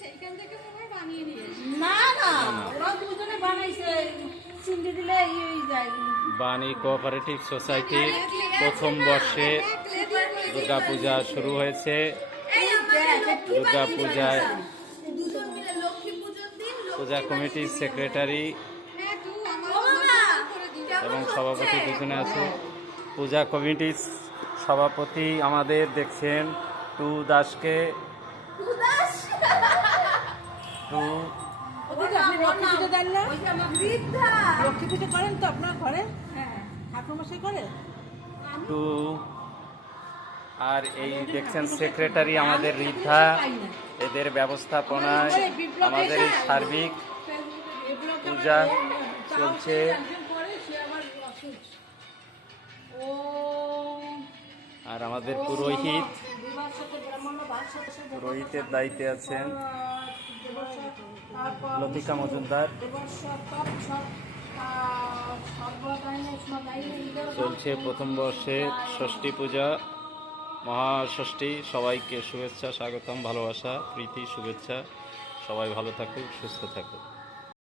সেইখান থেকে তোমার বানিয়ে নিয়ে এসেছি। না না, ওরা দুজনে বানাইছে, চিংড়ি দিলে হয়ে যায়। বাণী কোঅপারেটিভ সোসাইটির প্রথম বর্ষে দুর্গাপূজা শুরু হয়েছে। দুর্গাপূজায় পূজা কমিটির সেক্রেটারি এবং সভাপতি দুজনে আছে। পূজা কমিটির সভাপতি আমাদের দেখছেন টু দাসকে। টু আপনি লক্ষ্মী পুজো দেন না? লক্ষ্মী পুজো করেন তো আপনার ঘরে? ঠাকুরমশাই করে? টু আর এই দেখছেন সেক্রেটারি আমাদের ঋদ্ধা। এদের ব্যবস্থাপনায় আমাদের এই সার্বিক পূজা চলছে। আর আমাদের পুরোহিতের দায়িত্বে আছেন লতিকা মজুমদার। চলছে প্রথম বর্ষে ষষ্ঠী পূজা, মহাষষ্ঠী। সবাইকে শুভেচ্ছা, স্বাগতম, ভালোবাসা, প্রীতি, শুভেচ্ছা। সবাই ভালো থাকুক, সুস্থ থাকুক।